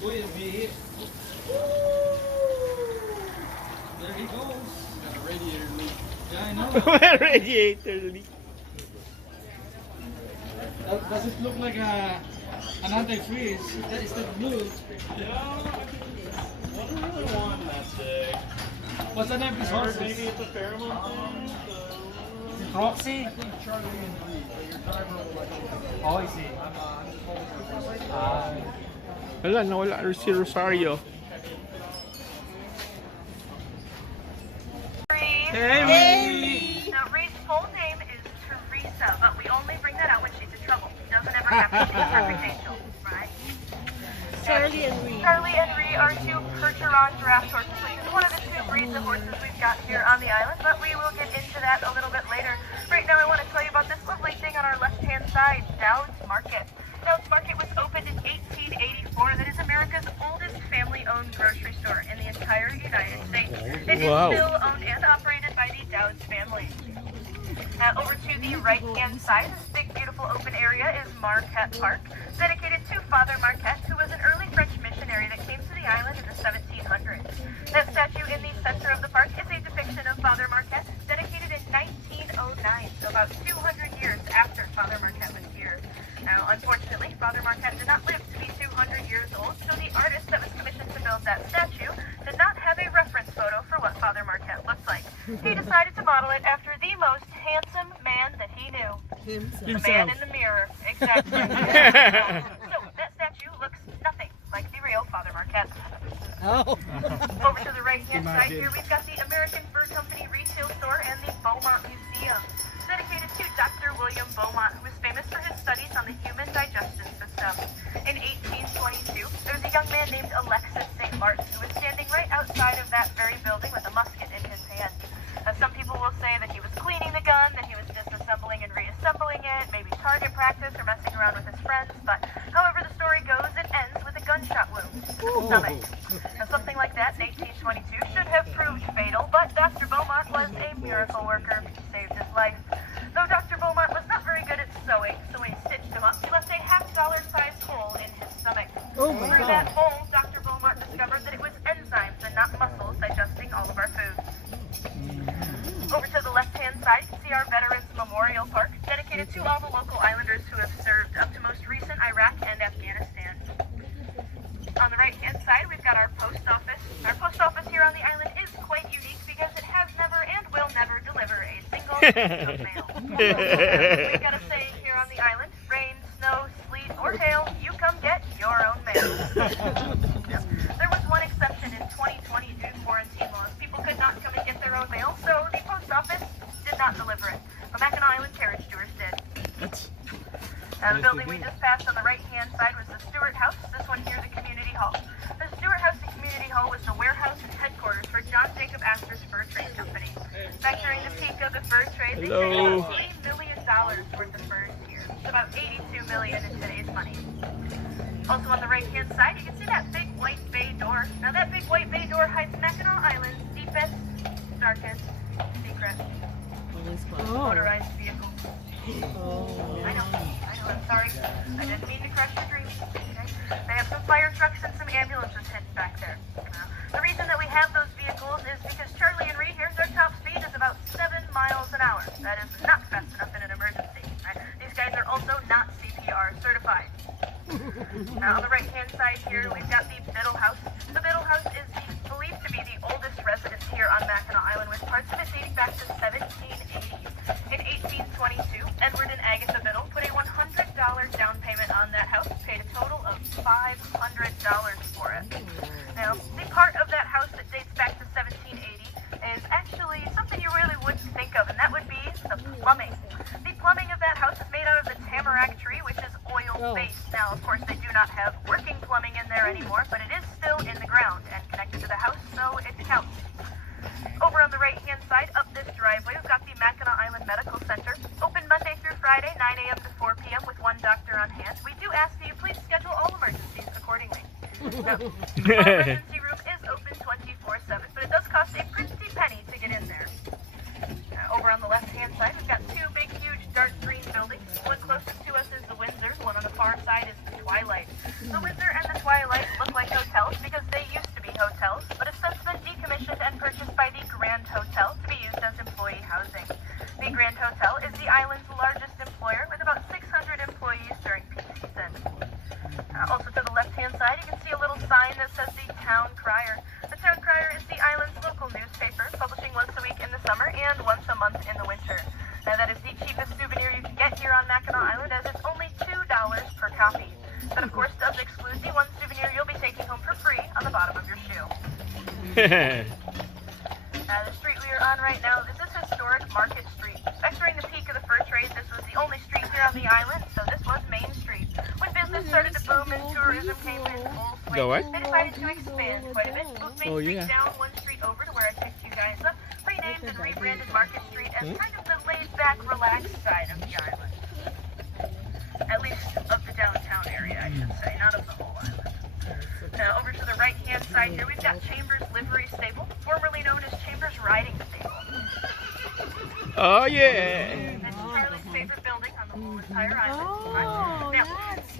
There he goes. Got a radiator leak. Yeah, I know. Radiator leak. Does it look like an antifreeze? Is that blue? Yeah, I don't really want that thing. What's the name of this horse? Maybe it's a pheromone thing. Roxy? Oh, I see. Wala, nawala si Rosario. Hey! Now, Reeve's full name is Teresa, but we only bring that out when she's in trouble. She doesn't ever have to. She's a perfect angel, right? Charlie and Reeve. Charlie and Reeve are two Percheron draft horses, which is one of the two breeds of horses we've got here on the island, but we will get into that a little bit later. Right now, I want to tell you about this lovely thing on our left-hand side, Dowd's Market. Dowd's Market was opened in 1884, and it is America's oldest family-owned grocery store in the entire United States. It is still owned and operated by the Dowd's family. Over to the right-hand side, this big, beautiful open area is Marquette Park, dedicated to Father Marquette, who was an early French missionary that came to the island in the 1700s. That statue in the center of the park is a depiction of Father Marquette, dedicated in 1909, so about 200 years after Father Marquette was here. Now, unfortunately, Father Marquette did not live to be 200 years old, so the artist that was commissioned to build that statue did not have a reference photo for what Father Marquette looked like. He decided to model it after the most handsome man that he knew. The man in the mirror. Exactly. So, that statue looks nothing like the real Father Marquette. Oh. Over to the right-hand side here, we've got the American Fur Company retail store and the Beaumont Museum, dedicated to Dr. William Beaumont, who was famous for his studies on the human digestion system. In 1822, there was a young man named Alexis St. Martin who was standing right outside of that very building with a musket in his hand. Some people will say that he was cleaning the gun, that he was disassembling and reassembling it, maybe target practice or messing around with his friends, but however the story goes, it ends with a gunshot wound to the stomach. Now, something like that in 1822 should have proved fatal, but Dr. Beaumont was a miracle worker who saved his life. Though Dr. Beaumont was not very good at sewing, so when he stitched him up, he left a $half-dollar-sized hole in his stomach. Through that hole, Dr. Beaumont discovered that it was enzymes and not muscles digesting all of our food. Over to the left-hand side, you see our Veterans Memorial Park, dedicated to all the local islanders who have served up to most recent Iraq and Afghanistan. On the right-hand side, we've got our post office. Our post office here on the island is quite unique because it has never and will never deliver a single piece of mail. We've got a saying here on the island: rain, snow, sleet, or hail, you come get your own mail. There was one exception in 2020 due to quarantine laws. People could not come and get their own mail, so the post office did not deliver it. But Mackinac Island Carriage Tours did. The building we just passed on the right-hand side was the Stewart House. This one here, the Community Hall. The Stewart House and Community Hall was the warehouse and headquarters for John Jacob Astor's Fur Trade Company. Back during the peak of the fur trade, they traded $3 million worth of furs here. It's about $82 million in today's money. Also on the right-hand side, you can see that big white bay door. Now that big white bay door hides Mackinac Island's deepest, darkest secret. Motorized vehicles. I know, I'm sorry. I didn't mean to crush your dreams. Okay? They have some fire trucks and some ambulances hidden back there. The reason that we have those vehicles is because Charlie and Reeve here, their top speed is about 7 miles an hour. That is not fast enough in an emergency. Right? These guys are also not CPR certified. Now on the right-hand side here, we've got the Biddle House. The Biddle House is believed to be the oldest residence here on Mackinac Island, with parts of it dating back to 1780. In 1822, Edward and Agatha Biddle put a $100 down payment on that house, paid a total of $500 for it. Now, the part of that house that dates back to 1780 is actually something you really wouldn't think of, and that would be the plumbing. The plumbing of that house is made out of the tamarack tree, which is oil-based. Now, of course, they do not have working plumbing in there anymore, but it is still in the ground and connected to the house, so it counts. Over on the right-hand side, up this driveway, we've got the Mackinac Island Medical Center, open Monday through Friday, 9 a.m. to 4 p.m. with one doctor on hand. We do ask that you please schedule all emergencies accordingly. The emergency room is open 24/7, but it does cost a pretty penny to get in there. Over on the left-hand side, we've got two big, huge, dark green buildings. One closest to us is the Windsor. One on the far side is the Twilight. The Windsor and the Twilight look like largest employer with about 600 employees during peak season. Also to the left-hand side, you can see a little sign that says the Town Crier. The Town Crier is the island's local newspaper, publishing once a week in the summer and once a month in the winter. That is the cheapest souvenir you can get here on Mackinac Island, as it's only $2 per copy. That, of course, does exclude the one souvenir you'll be taking home for free on the bottom of your shoe. The street we are on right now, this is historic Market Street. Back during the peak of the fur trade, this was the only street here on the island, so this was Main Street. When business started to boom and tourism came in full swing, they decided to expand quite a bit. Moved Main Street down one street over to where I picked you guys up, renamed and rebranded Market Street as kind of the laid-back, relaxed side of the island. At least of the downtown area, I should say, not of the whole island. Over to the right-hand side here, we've got Chambers Livery Stable, formerly known as Chambers Riding Stable. Oh yeah! That's Charlie's favorite building on the whole entire island. Now,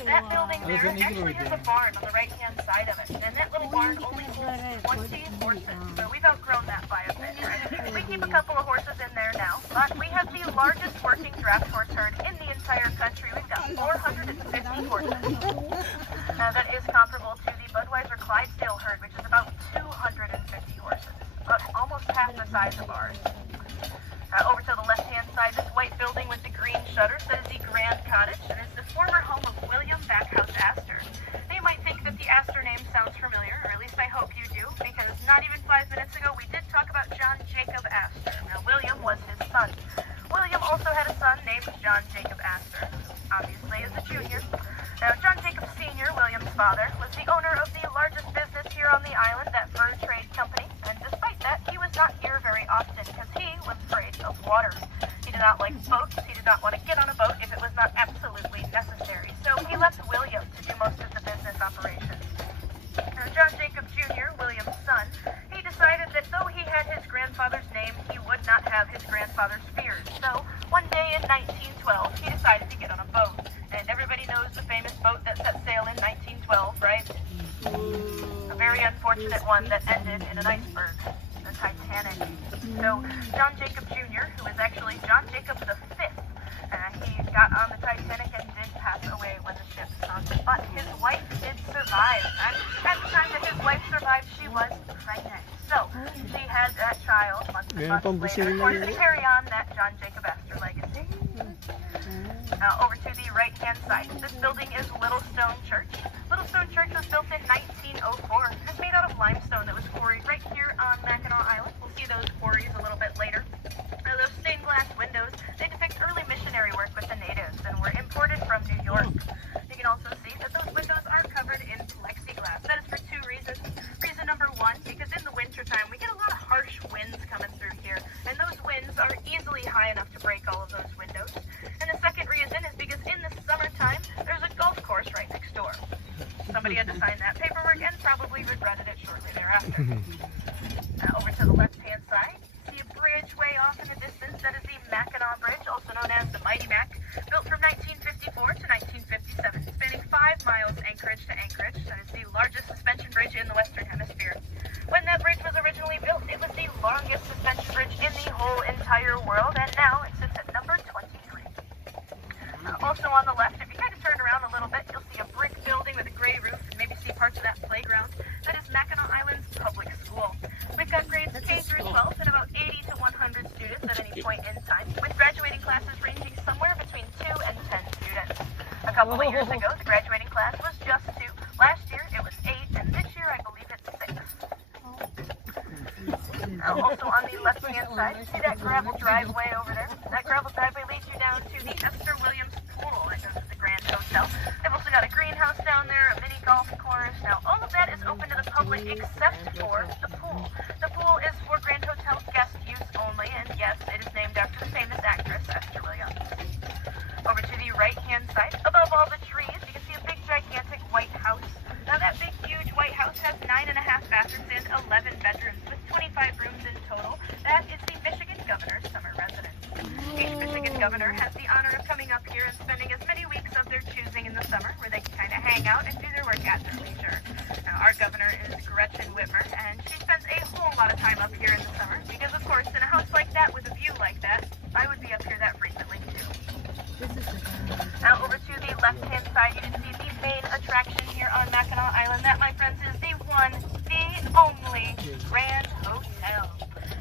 that building there actually has a barn on the right-hand side of it, and that little barn only holds 20 horses, so we've outgrown that by a bit. Right? We keep a couple of horses in there now, but we have the largest working draft horse herd in the entire country. We've got 450 horses. That is comparable to the Budweiser Clydesdale herd, which is about 250 horses, about almost half the size of ours. Over to the left-hand side, this white building with the green shutters, that is the Grand Cottage, and it's the former home of William Backhouse Astor. Now, you might think that the Astor name sounds familiar, or at least I hope you do, because not even 5 minutes ago we did talk about John Jacob Astor. Now, William was his son. William also had a son named John Jacob Astor, obviously as a junior. Now, John Jacob Sr., William's father, was the owner of the largest business here on the island, that fur trade company, and despite that, he was not here very often because he was afraid of water. He did not like boats, he did not want to get on a boat if it was not absolutely necessary, so he left William to do most of the business operations. Now, John Jacob Jr., William's son, he decided that though he had his grandfather's name, he would not have his grandfather's fears, so one day in 1912, he decided to get on a boat. And everybody knows the famous boat that set sail in 1912, right? A very unfortunate one that ended in an iceberg, the Titanic. So John Jacob Jr., who is actually John Jacob V, he got on the Titanic and did pass away when the ship sunk. But his wife did survive. And at the time that his wife survived, she was pregnant. So she had that child months and months later, of course, to carry on that John Jacob Astor legacy. Over to the right-hand side, this building is Littlestone Church. Littlestone Church was built in 1904. It's made out of limestone that was quarried right here on Mackinac Island. We'll see those quarries a little bit later. Those stained glass windows, they depict early missionary work with the natives and were imported from New York. You can also see that those windows are covered in plexiglass. That is for two reasons. Reason number one, because in the wintertime, we get a lot of harsh winds coming through here, and those winds are easily high enough to break all of those windows. And the second reason is because in the summertime, there's a golf course right next door. Somebody had to sign that paperwork and probably regretted it shortly thereafter. Over to the left-hand side, you see a bridge way off in the distance. That is the Mackinac Bridge, also known as the Mighty Mac, built from 1954 to 1957, spanning 5 miles anchorage to anchorage. That is the largest suspension bridge in the Western Hemisphere. When that bridge was originally built, it was the longest suspension bridge in the whole entire world, and now it sits at number 23. Also on the left, if you kind of turn around a little bit, you'll see a brick building with a gray roof and maybe see parts of that playground. That is Mackinac Island's public school. We've got grades K through 12 and about 80 to 100 students at any point in time, with graduating classes ranging somewhere between 2 and 10 students. A couple of years ago, the graduating class was just 2. Last year, it was 8, and this year, I believe it's 6. Also on the left-hand side, you see that gravel driveway over there? That gravel driveway leads you down to the Esther Williams Pool that goes to the Grand Hotel. They've also got a greenhouse down there, a mini golf course. Now, all of that is open to the public except for the pool. The pool is for Grand Hotel guest use only, and yes, it is named after the famous actress, Esther Williams. Over to the right-hand side, above all the trees, you can see a big, gigantic white house. Now, that big, huge white house has 9.5 bathrooms and 11 bedrooms, with 25 rooms in total. That is the Michigan governor's summer residence. Each Michigan governor has the honor of coming up here and spending as many weeks of their choosing in the summer where they can kind of hang out and do their work at their leisure. Now, our governor is Gretchen Whitmer, and she spends a whole lot of time up here in the summer because, of course, in a house like that with a view like that, I would be up here that frequently too. Now, over to the left-hand side, you can see the main attraction here on Mackinac Island. That, my friends, is the one, the only Grand Hotel.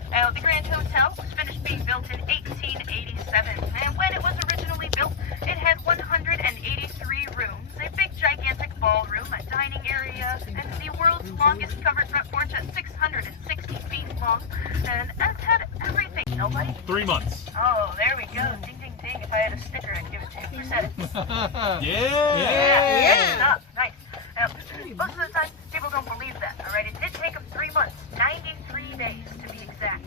Now, the Grand Hotel was finished being built in 1887, and when it was originally built, it had 183 rooms, a big gigantic ballroom, a dining area, and the world's longest covered front porch at 660 feet long, and it had everything. Nobody? 3 months. Oh, there we go. Ding, ding, ding. If I had a sticker, I'd give it to you. Who said it? Yeah. Nice. Now, most of the time, people don't believe that, all right? It did take them 3 months, 93 days to be exact.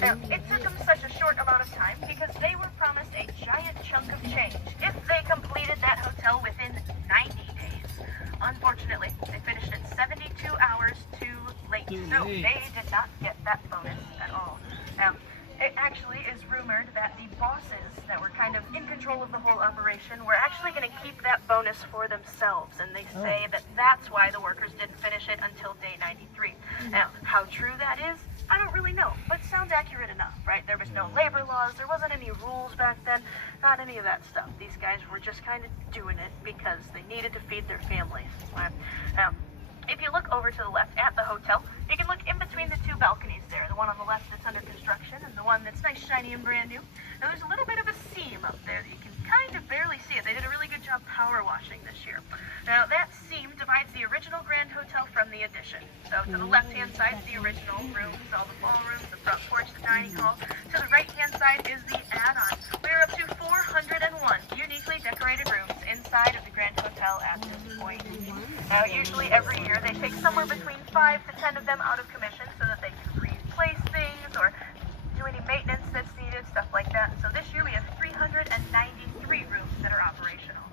Now, it took them such a short amount of time because they were promised a giant chunk of change if they completed that hotel within 90 days. Unfortunately, they finished it 72 hours too late, so they did not get that bonus at all. Now, it actually is rumored that the bosses that were kind of in control of the whole operation were actually going to keep that bonus for themselves, and they say that that's why the workers didn't finish it until day 93. Now, how true that is, I don't really know, but sounds accurate enough, right? There was no labor laws, there wasn't any rules back then, not any of that stuff. These guys were just kind of doing it because they needed to feed their families. Now, if you look over to the left at the hotel, you can look in between the two balconies there, the one on the left that's under construction and the one that's nice, shiny, and brand new. Now there's a little bit of a seam up there that you can kind of barely see it. They did a really good job power washing this year. Now that seam divides the original Grand Hotel from the addition. So to the left-hand side is the original rooms, all the ballrooms, the front porch, the dining hall. To the right-hand side is the add-on. We're up to 401 uniquely decorated rooms inside of the Grand Hotel at this point. Now usually every year they take somewhere between 5 to 10 of them out of commission so that they can replace things or do any maintenance that's needed, stuff like that. So this year we have 393 rooms that are operational.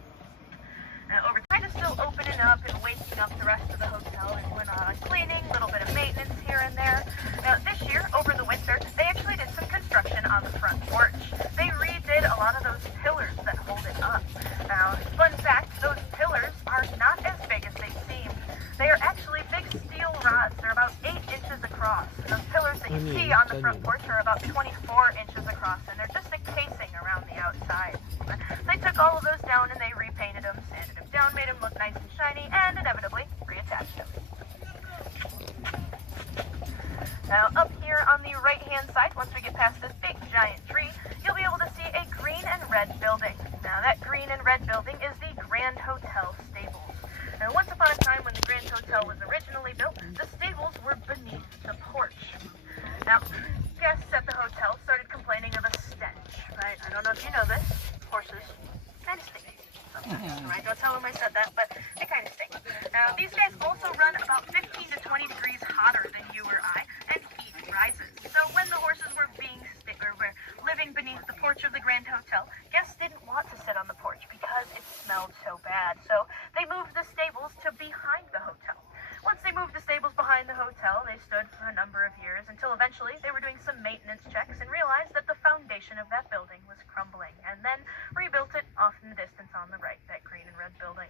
Now over time, it's still opening up and waking up the rest of the hotel and doing cleaning, a little bit of maintenance here and there. Now this year, over the winter, they actually did some construction on the front porch. They redid a lot of those pillars that hold it up. Now, fun fact, those pillars are not as big as they seem. They are actually big steel rods. They're about 8 inches across. And those pillars that you see on the front porch are about 24 inches across, and they're just a casing around the outside. They took all of those down and they repainted them, sanded them down, made them look nice and shiny, and inevitably reattached them. Now up here on the right-hand side, once we get past this big giant tree, you'll be able to see a green and red building. Now that green and red building is the Grand Hotel Stables. Now once upon a time when the Grand Hotel was originally built, the stables were beneath the porch. Now, guests at the hotel started complaining of a stench, right? I don't know if you know this, horses kind of stink. Right? Don't tell them I said that, but they kind of stink. Now, these guys also run about 15 to 20 degrees hotter than you or I, and heat rises. So when the horses were were living beneath the porch of the Grand Hotel, guests didn't want to sit on the porch because it smelled so bad. So they moved the stables to behind the hotel. Once they moved the stables behind the hotel, they stood for a number of years until eventually they were doing some maintenance checks and realized that the foundation of that building was crumbling, and then rebuilt it off in the distance on the right, that green and red building.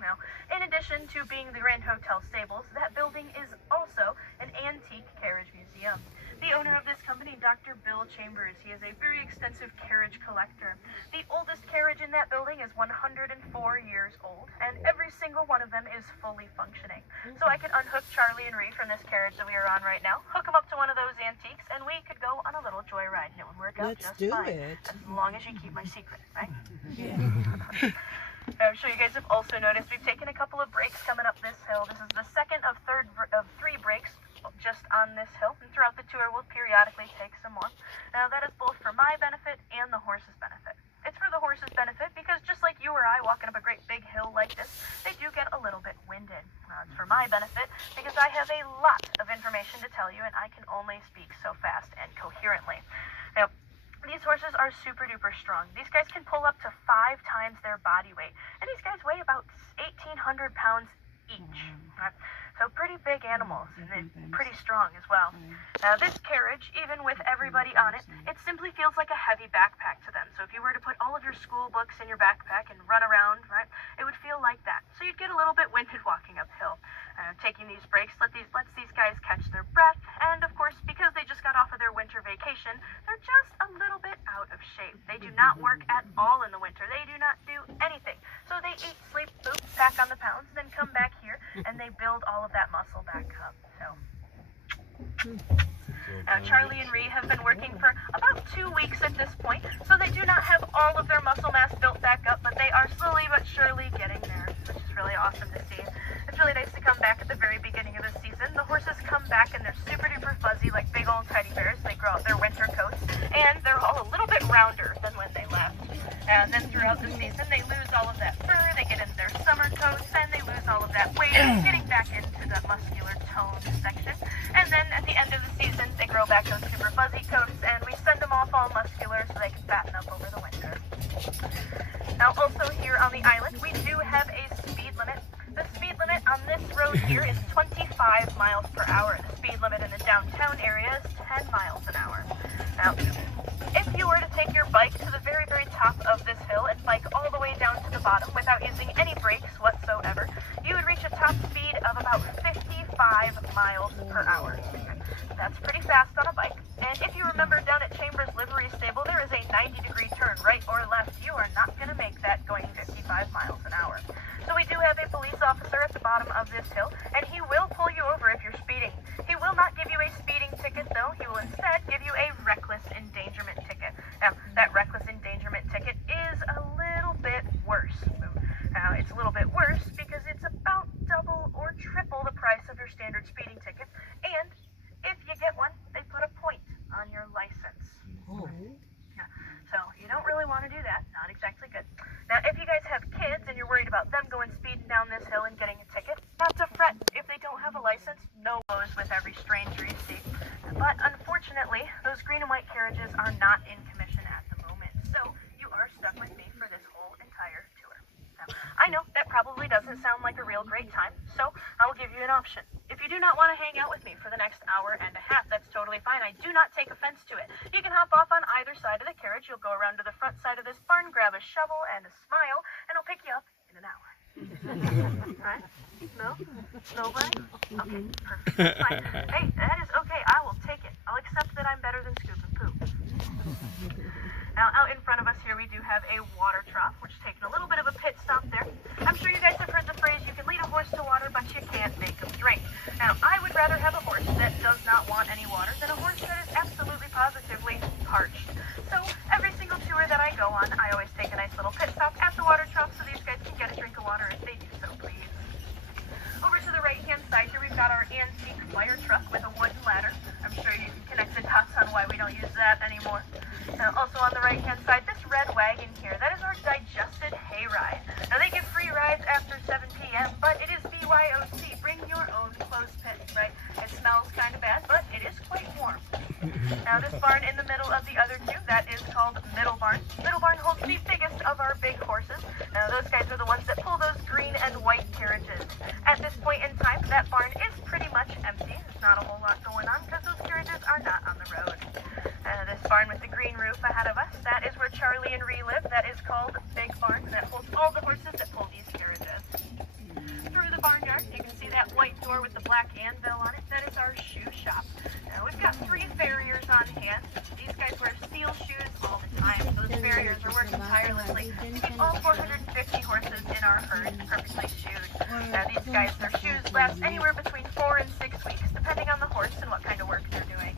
Now, in addition to being the Grand Hotel Stables, that building is also an antique carriage museum. The owner of this company, Dr. Bill Chambers, he is a very extensive carriage collector. The oldest carriage in that building is 104 years old, and every single one of them is fully functioning. So I could unhook Charlie and Reeve from this carriage that we are on right now, hook them up to one of those antiques, and we could go on a little joyride, and it would work out just fine. As long as you keep my secret, right? Yeah. I'm sure you guys have also noticed we've taken a couple of breaks coming up this hill. This is the second of 3 breaks just on this hill, and throughout the tour we'll periodically take some more. Now that is both for my benefit and the horses' benefit. It's for the horses' benefit because just like you or I walking up a great big hill like this, they do get a little bit winded. It's for my benefit because I have a lot of information to tell you and I can only speak so fast and coherently. Now, these horses are super duper strong. These guys can pull up to 5 times their body weight, and these guys weigh about 1,800 pounds each. Right? So pretty big animals, and they're pretty strong as well. Now this carriage, even with everybody on it, it simply feels like a heavy backpack to them. So if you were to put all of your school books in your backpack and run around, right, it would feel like that. So you'd get a little bit winded walking uphill. Taking these breaks lets these guys catch their breath, and of course, because they just got off of their winter vacation, they're just a little bit out of shape. They do not work at all in the winter. They do not do anything. So they eat, sleep, poop, pack on the pounds, then come back here, and they build all of that muscle back up. So Charlie and Reeve have been working for about 2 weeks at this point, so they do not have all of their muscle mass built back up, but they are slowly but surely getting there, which is really awesome to see. It's really nice to come back at the very beginning of the season. The horses come back and they're super duper fuzzy like big old teddy bears. They grow out their winter coats, and they're all a little bit rounder than when they left. And then throughout the season, they lose all of that fur, they get into their summer coats, and they lose all of that weight, getting back into the muscular tone section. And then at the end of the season, they grow back those super fuzzy coats, and we send them off all muscular so they can fatten up over the winter. Now, also here on the island, we do have a speed limit. The speed limit on this road here is 25 miles per hour. The speed limit in the downtown area is 10 miles an hour. Now, if you were to take your bike to the very, very top of this hill and bike all the way down to the bottom without using any brakes whatsoever, you would reach a top speed of about 55 miles per hour. That's pretty fast on a bike. And if you remember down at Chambers Livery Stable, there is a 90-degree turn right or left. You are not going to make that going 55 miles an hour. So we do have a police officer at the bottom of this hill, and he will pull you over if you're speeding. He will not give you a speeding ticket, though. He will instead give you a reckless endangerment ticket. Now, that reckless endangerment ticket is a little bit worse. Now, it's a little bit worse because it's about double or triple the price of your standard speeding ticket, and if you get one, they put a point on your license. Oh. Yeah. So you don't really want to do that. Not exactly good. Now, if you guys have kids and you're worried about them going speeding down this hill and getting a ticket, not to fret. If they don't have a license, no woes with every stranger you see. But unfortunately, those green and white carriages are not in commission at the moment. So you are stuck with me for this whole entire tour. Now, I know that probably doesn't sound like a real great time, so I will give you an option. If you do not want to hang out with me for the next hour and a half, that's totally fine. I do not take offense to it. You can hop off on either side of the carriage. You'll go around to the front side of this barn, grab a shovel and a smile, and I'll pick you up in an hour. Right? No? Nobody? Okay, perfect. Fine. Hey, that is okay. I will take it. I'll accept that I'm better than Scoop and Poop. Now, out in front of us here, we do have a water trough, which is taking a little bit of a pit stop there. I'm sure you guys have heard the phrase, you can lead a horse to water, but you can't make him drink. Now, I would rather have a horse that does not want any water than a horse that is absolutely positively parched. So, every single tour that I go on, I always take a nice little pit stop at the water trough so these guys can get a drink of water if they do so, please. Over to the right-hand side here, we've got our antique fire truck with a wooden ladder. I'm sure you can connect the dots on why we don't use that anymore. Also on the right-hand side, this red wagon here, that is our digested hayride. Now, they give free rides after 7 p.m., but it is BYOC. Bring your own clothespin, right? It smells kind of bad, but it is quite warm. Now, this barn in the middle of the other two, that is called Middle Barn. Middle Barn holds the biggest of our big horses. Now, those guys are the ones that pull those green and white carriages. At this point in time, that barn is pretty much empty. There's not a whole lot going on because those carriages are not on the road. This barn with the green roof ahead of us, that is where Charlie and Reeve live. That is called Big Barn. That holds all the horses that pull these carriages. Through the barnyard, you can see that white door with the black anvil on it. That is our shoe shop. Now, we've got 3 farriers on hand. These guys wear steel shoes all the time. Those farriers are working tirelessly to keep all 450 horses in our herd perfectly shoed. Now, these guys, their shoes last anywhere between 4 and 6 weeks, depending on the horse and what kind of work they're doing.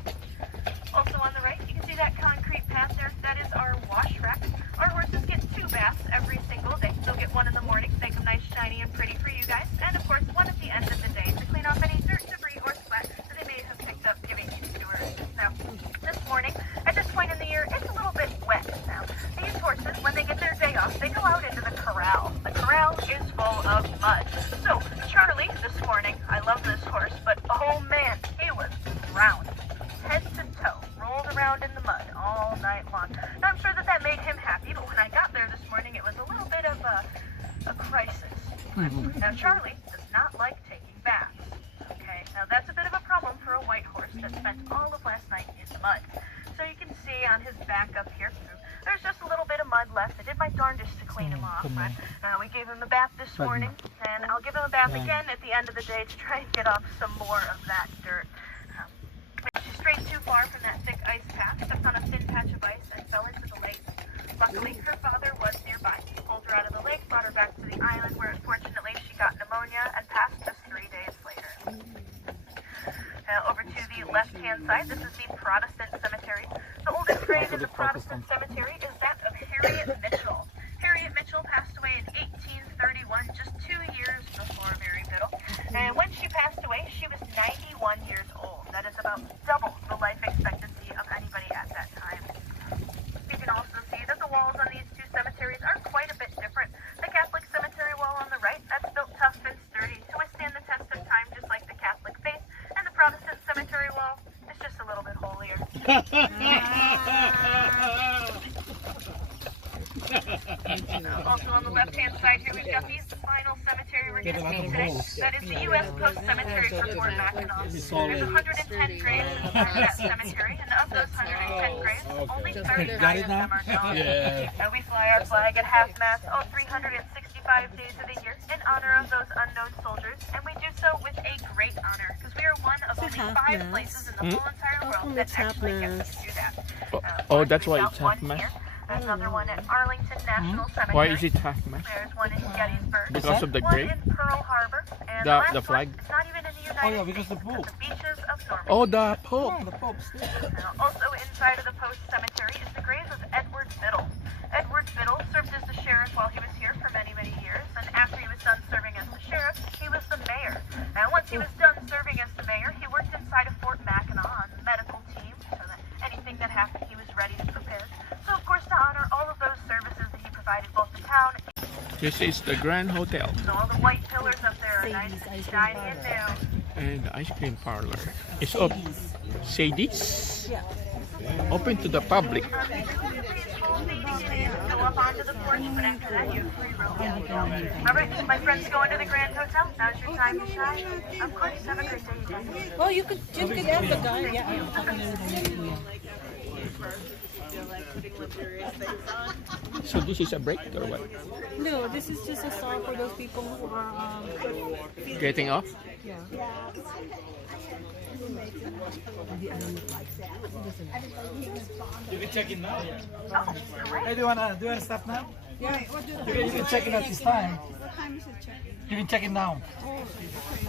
Also on the right, you can see that concrete path there. That is our wash rack. Our horses get 2 baths every single day. They'll get one in the morning, make them nice, shiny, and pretty for you guys. And, of course, one at the end of the day to clean off any dirt, debris, or sweat that they may have picked up giving these tours. Now, this morning, at this point in the year, it's a little bit wet. Now, these horses, when they get their day off, they go out into the corral. The corral is full of mud. So, Charlie, this morning, I love this horse, but, oh man, he was drowned. Head to toe, rolled around in the mud all night long. Now, I'm sure that made him happy, but when I got there this morning, it was a little bit of a crisis. Now, Charlie does not that spent all of last night in the mud. So you can see on his back up here, there's just a little bit of mud left. I did my darndest to clean him off. But, we gave him a bath this morning, and I'll give him a bath again at the end of the day to try and get off some more of that dirt. She strayed too far from that thick ice path, stepped on a thin patch of ice, and fell into the lake. Luckily, her father was nearby. He pulled her out of the lake, brought her back to the island, where unfortunately she got pneumonia and passed just 3 days later. Over to the left-hand side, this is the Protestant cemetery. The oldest grave in the Protestant cemetery is that of Harriet Mitchell. Harriet Mitchell passed away in 1831, just 2 years before Mary Biddle. And when she passed away, she was 91 years old. That is about double the life expectancy of anybody at that time. You can also see that the walls on these two cemeteries are quite a bit different. The Catholic cemetery wall on the right, that's built tough and sturdy to withstand the test of time, just like the Catholic faith. And the Protestant cemetery wall is just a little bit holier. Also on the left-hand side here, we've got the final cemetery we're going to see today. That is the U.S. Post Cemetery for Fort Mackinac. There's 110 graves in that cemetery, and of those 110 graves, only 39 of them are known. And we fly our flag at half-mast all 365 days of the year in honor of those unknown soldiers, and we do so with a great honor, because we are one of only 5 places in the whole entire world that actually gets to do that. Oh, that's why it's half-mast. Another one at Arlington National Cemetery. Why is it half-mast? There's one in Gettysburg. Because of the grave? One in Pearl Harbor. And The flag? One, it's not even in the United States. because the Pope. The beaches of Normandy. Oh, the Pope. The Pope's Also inside of the Post Cemetery is the grave of Edward Biddle. Edward Biddle served as the sheriff while he was here for many, many years. And after he was done serving as the sheriff, he was the mayor. And once he was done serving as the mayor, he worked inside of Fort Mackinac on the medical team, so that anything that happened, he was ready to prepare. So, of course, to honor all of those services that he provided both the town. This is the Grand Hotel. So all the white pillars up there are nice and shiny and new. And the ice cream parlor is up. Sadie's? Yeah. Open to the public. Go up onto the porch, but after that, you have free roam. All right, my friends going to the Grand Hotel. Now's your time to shine. Of course, have a great day, you guys. Oh, you could ask the guy. Yeah. So this is a break or what? No, this is just a song for those people who are Getting off? yeah. You can check in now. Oh, great. Hey, do you wanna stop now? Yeah. You can check in at this time. You can check in now.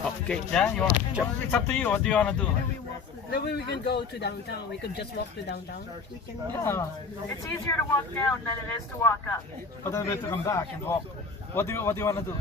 Okay. Yeah, you want? It's up to you. What do you wanna do? Then we can go to downtown. We could just walk to downtown. Yeah. It's easier to walk down than it is to walk up. But then we have to come back and walk. What do you wanna do?